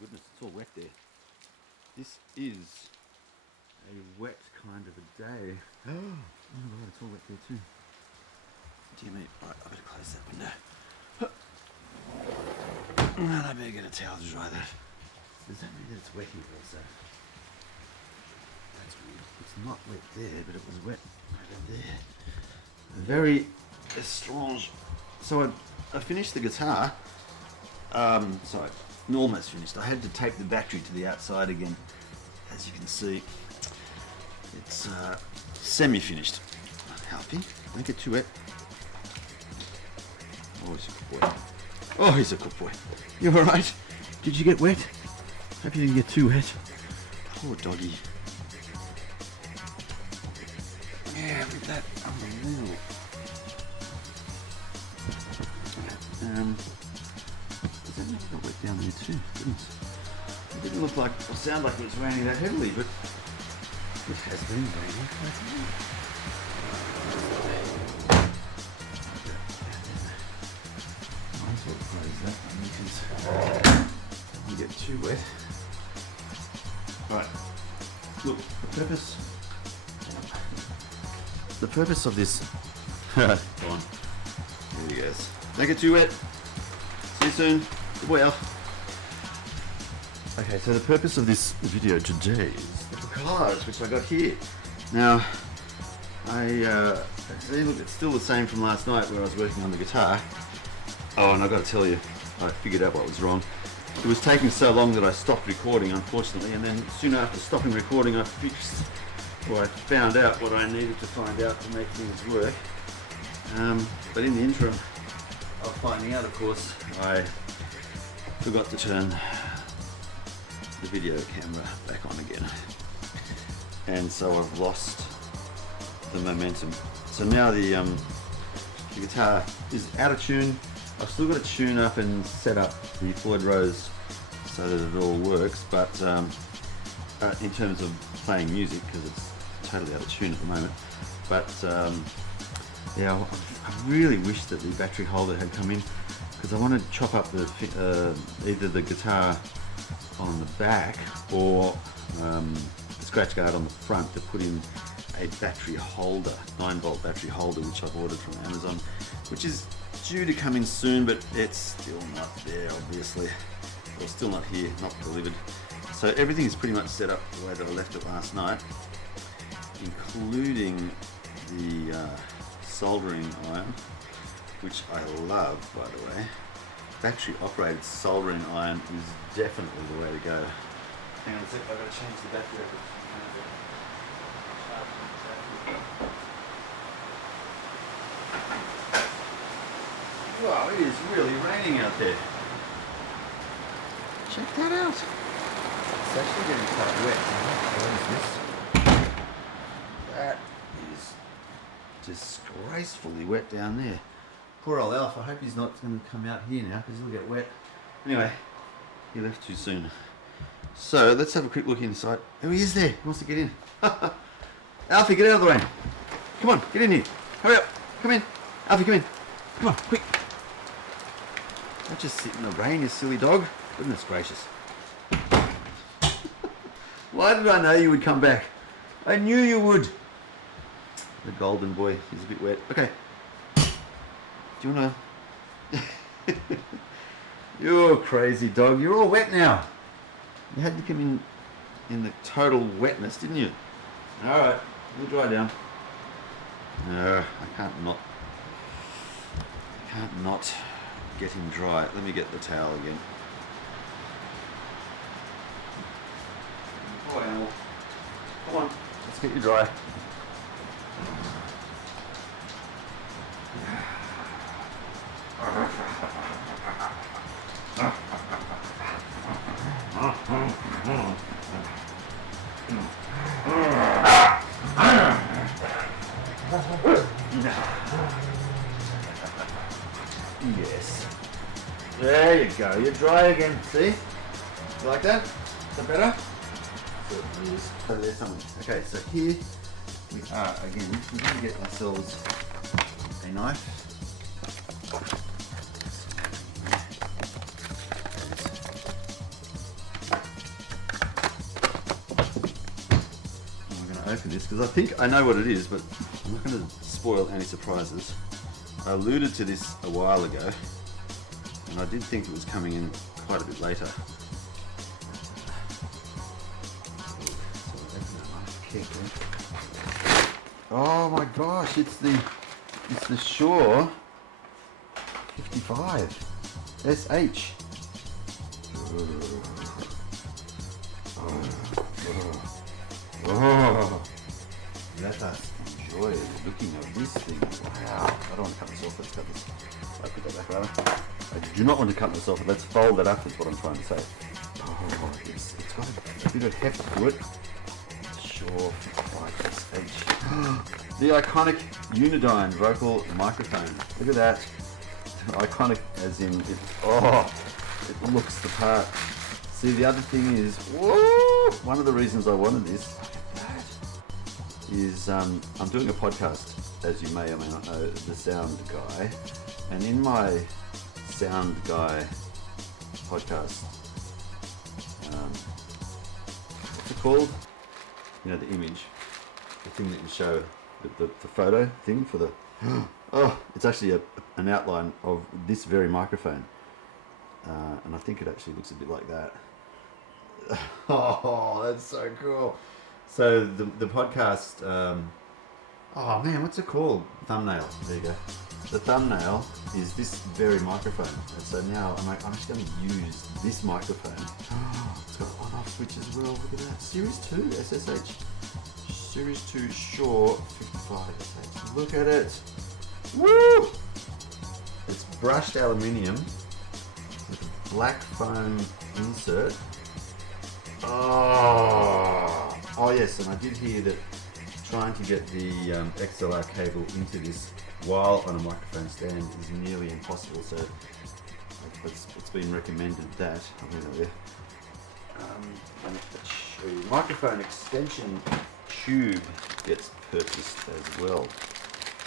goodness, it's all wet there. This is a wet kind of a day. Oh my god, it's all wet there too. Dear me, right, I better close that window. And I better get a towel to dry that. Does that mean that it's wet here also? That's weird. It's not wet there, but it was wet over there. Very strange. So I finished the guitar. Sorry, almost finished. I had to tape the battery to the outside again. As you can see, it's semi-finished. Alfie, don't get too wet. Oh, he's a good boy. Oh, he's a good boy. You all right? Did you get wet? Hope you didn't get too wet. Poor doggy. Yeah, look at that. Unbelievable. Does that make it wet down there too? Goodness. It didn't look like, or sound like it was raining that heavily, but it has been raining. I thought I'd close that one because it won't get too wet. Right. Look, the purpose of this. Go on. There he goes. Don't get too wet. See you soon. Good boy, Alf. Okay, so the purpose of this video today is the guitars, which I got here. Now, see, look, it's still the same from last night where I was working on the guitar. Oh, and I got to tell you, I figured out what was wrong. It was taking so long that I stopped recording, unfortunately, and then soon after stopping recording, I found out what I needed to find out to make things work. But in the interim of finding out, of course, I forgot to turn the video camera back on again, and so I've lost the momentum. So now the guitar is out of tune. I've still got to tune up and set up the Floyd Rose so that it all works, but in terms of playing music, because it's totally out of tune at the moment. But yeah, I really wish that the battery holder had come in, because I want to chop up the either the guitar on the back or the scratch guard on the front to put in a battery holder, 9-volt battery holder, which I've ordered from Amazon, which is due to come in soon, but it's still not there, obviously, or still not here, not delivered. So everything is pretty much set up the way that I left it last night, including the soldering iron, which I love, by the way. Battery operated soldering iron is definitely the way to go. Hang on a sec, I've got to change the battery over. Wow, it is really raining out there. Check that out. It's actually getting quite wet. What is this? That is disgracefully wet down there. Poor old Alf, I hope he's not going to come out here now because he'll get wet. Anyway, he left too soon. So let's have a quick look inside. Oh, he is there. He wants to get in. Alfie, get out of the rain. Come on, get in here. Hurry up. Come in. Alfie, come in. Come on, quick. Don't just sit in the rain, you silly dog. Goodness gracious. Why did I know you would come back? I knew you would. The golden boy is a bit wet. Okay. Do you want to... You're crazy dog. You're all wet now. You had to come in the total wetness, didn't you? Alright, we'll dry down. No, I can't not get him dry. Let me get the towel again. Poor animal. Come on, let's get you dry. Yes. There you go. You're dry again. See? You like that? Is that better? So there's something. Okay, so here we are again. We're going to get ourselves a knife. for this because I think I know what it is, but I'm not going to spoil any surprises. I alluded to this a while ago, and I did think it was coming in quite a bit later. Oh my gosh, it's the Shure 55SH. Let us enjoy looking at this thing. Wow. I don't want to cut this off. Let's cut this. I put that back rather. I do not want to cut this off. Let's fold that up is what I'm trying to say. Oh, it's got a bit of heft to it. Shure 55SH. The iconic Unidyne vocal microphone. Look at that. Iconic as in it. Oh, it looks the part. See, the other thing is, whoa, one of the reasons I wanted this is I'm doing a podcast, as you may or may not know, The Sound Guy, and in my Sound Guy podcast, what's it called? You know, the image, the thing that you show, the photo thing for the, oh, it's actually an outline of this very microphone, and I think it actually looks a bit like that. Oh, that's so cool. So the podcast, oh man, what's it called? Thumbnail. There you go. The thumbnail is this very microphone. And so now I'm just going to use this microphone. It's got an on-off switch as well. Look at that. Series 2 SSH. Series 2 Shure 55SH. Look at it. Woo! It's brushed aluminium with a black foam insert. Oh yes, and I did hear that trying to get the XLR cable into this while on a microphone stand is nearly impossible, so it's been recommended that. I'll leave that there. Let's show you. Microphone extension tube gets purchased as well.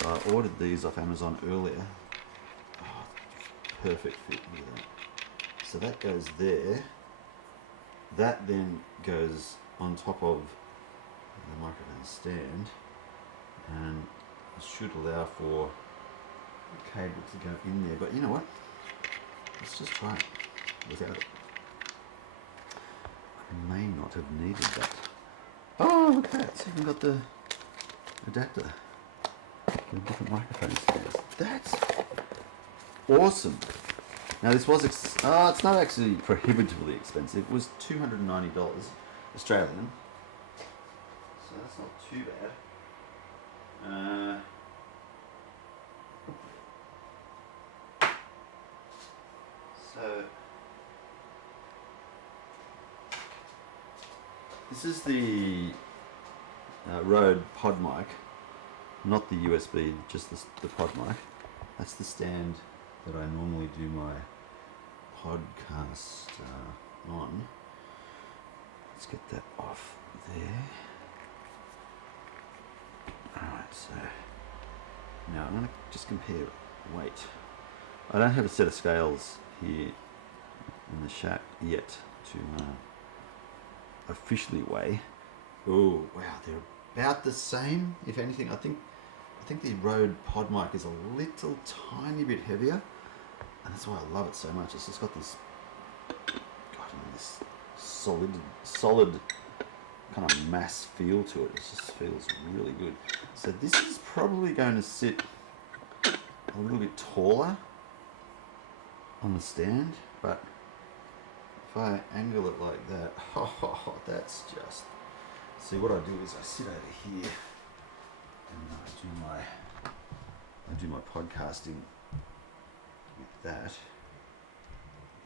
So I ordered these off Amazon earlier. Oh, perfect fit, look at that. So that goes there. That then goes on top of the microphone stand, and it should allow for the cable to go in there. But you know what? Let's just try it without it. I may not have needed that. Oh, look at that. It's even got the adapter. The different microphone stands. That's awesome. Now this was, it's not actually prohibitively expensive. It was $290 Australian. So that's not too bad. So this is the Rode pod mic, not the USB, just the pod mic. That's the stand that I normally do my podcast on. Let's get that off there. Alright, so now I'm going to just compare weight. I don't have a set of scales here in the shack yet to officially weigh. Oh wow, they're about the same. If anything, I think the Rode pod mic is a little tiny bit heavier, and that's why I love it so much. It's just got this, this solid kind of mass feel to it. It just feels really good. So this is probably going to sit a little bit taller on the stand, but if I angle it like that, oh, that's just, see what I do is I sit over here and I do my podcasting with that.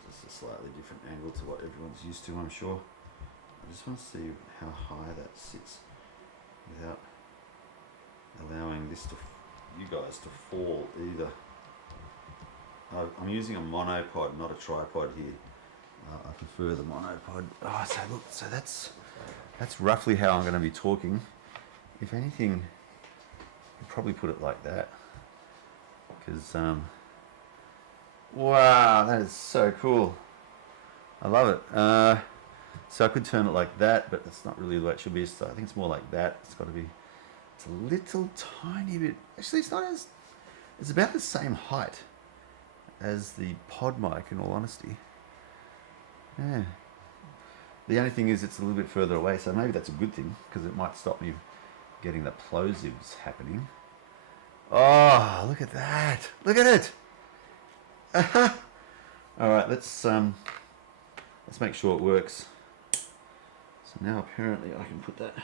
Just a slightly different angle to what everyone's used to, I'm sure. I just want to see how high that sits without allowing this to, you guys to fall either. I'm using a monopod, not a tripod here. I prefer the monopod. Oh, so look, so that's roughly how I'm going to be talking. If anything, I'd probably put it like that, because wow, that is so cool. I love it. So I could turn it like that, but that's not really the way it should be. So I think it's more like that. It's got to be, it's a little tiny bit, actually it's not as, it's about the same height as the pod mic, in all honesty. Yeah. The only thing is it's a little bit further away, so maybe that's a good thing, because it might stop me getting the plosives happening. Oh, look at that. Look at it. All right, let's make sure it works. So now apparently I can put that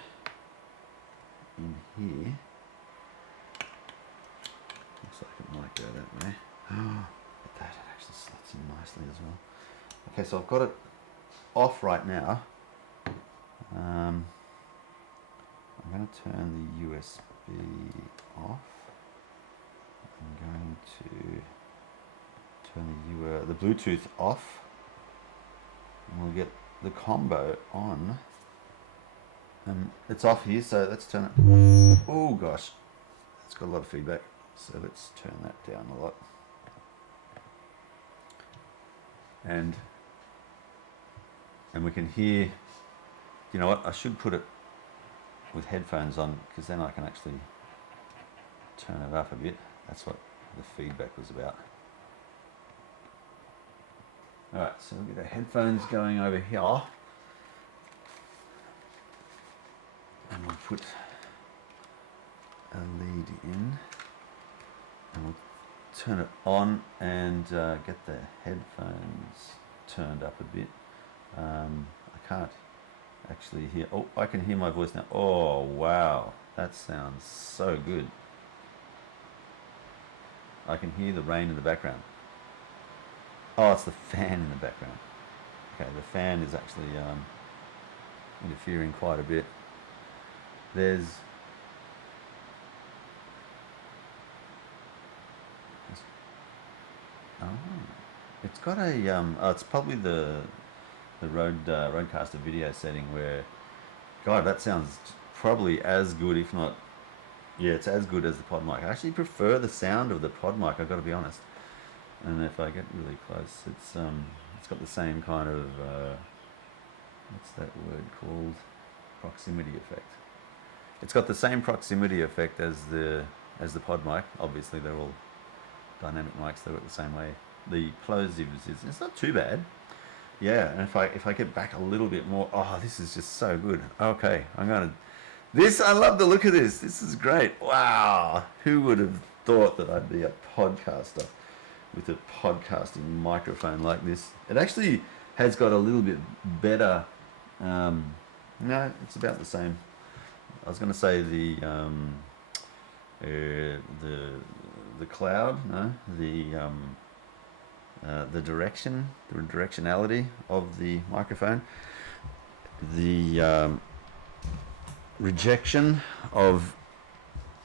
in here. Looks like it might go that way. But that it actually slots in nicely as well. Okay, so I've got it off right now. I'm going to turn the USB off. I'm going to turn the Bluetooth off, and we'll get the combo on. It's off here, so let's turn it. Oh gosh, it's got a lot of feedback, so let's turn that down a lot. And we can hear, you know what, I should put it with headphones on, because then I can actually turn it up a bit. That's what the feedback was about. Alright, so we'll get our headphones going over here. And we'll put a lead in. And we'll turn it on and get the headphones turned up a bit. I can't actually hear. Oh, I can hear my voice now. Oh, wow. That sounds so good. I can hear the rain in the background. Oh, it's the fan in the background. Okay, the fan is actually interfering quite a bit. There's it's got a it's probably the Rodecaster video setting where, God, that sounds probably as good, if not, yeah, it's as good as the pod mic. I actually prefer the sound of the pod mic, I've got to be honest. And if I get really close, it's got the same kind of what's that word called? Proximity effect. It's got the same proximity effect as the pod mic. Obviously, they're all dynamic mics. They work the same way. The plosives it's not too bad. Yeah, and if I get back a little bit more, oh, this is just so good. Okay, I love the look of this. This is great. Wow, who would have thought that I'd be a podcaster with a podcasting microphone like this? It actually has got a little bit better. No, it's about the same. I was going to say the cloud, no, the directionality of the microphone, the rejection of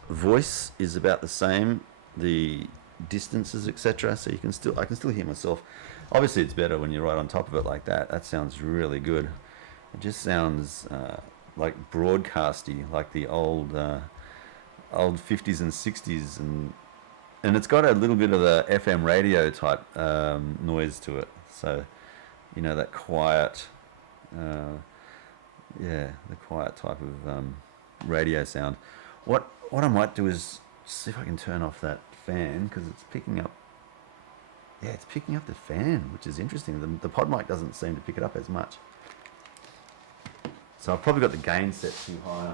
voice is about the same, the distances, etc. So I can still hear myself. Obviously, it's better when you're right on top of it like that. That sounds really good. It just sounds like broadcasty, like the old 50s and 60s, and it's got a little bit of the FM radio type noise to it. So, you know, that quiet, the quiet type of radio sound. What I might do is see if I can turn off that fan, because it's picking up. Yeah, it's picking up the fan, which is interesting. The pod mic doesn't seem to pick it up as much. So I've probably got the gain set too high.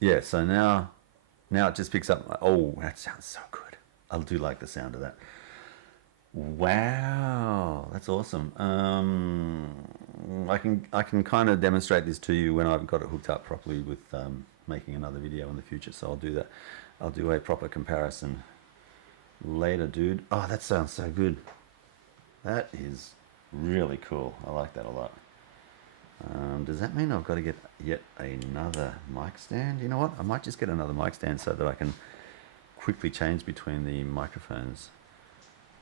Yeah, so now it just picks up. Oh, that sounds so good. I do like the sound of that. Wow, that's awesome. I can kind of demonstrate this to you when I've got it hooked up properly with making another video in the future. So I'll do that. I'll do a proper comparison later, dude. Oh, that sounds so good. That is really cool. I like that a lot. Does that mean I've got to get yet another mic stand? You know what? I might just get another mic stand so that I can quickly change between the microphones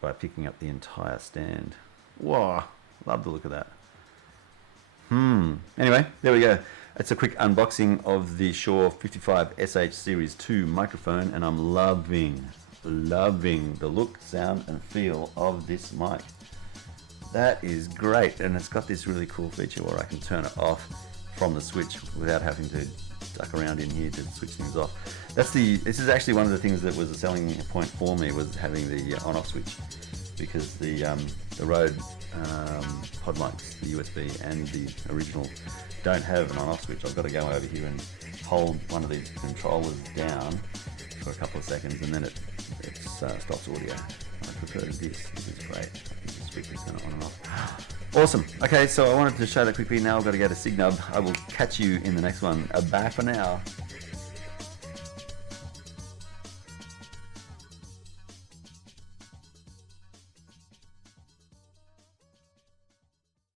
by picking up the entire stand. Whoa, love the look of that. Anyway, there we go. It's a quick unboxing of the Shure 55SH Series 2 microphone, and I'm loving loving the look, sound and feel of this mic. That is great, and it's got this really cool feature where I can turn it off from the switch without having to duck around in here to switch things off. This is actually one of the things that was a selling point for me, was having the on-off switch, because the Rode pod mics, the USB and the original, don't have an on-off switch. I've got to go over here and hold one of these controllers down for a couple of seconds, and then it stops audio. I prefer this. This is great. I can just quickly turn it on and off. Awesome. Okay, so I wanted to show that quickly. Now I've got to go to Signub. I will catch you in the next one. Bye for now.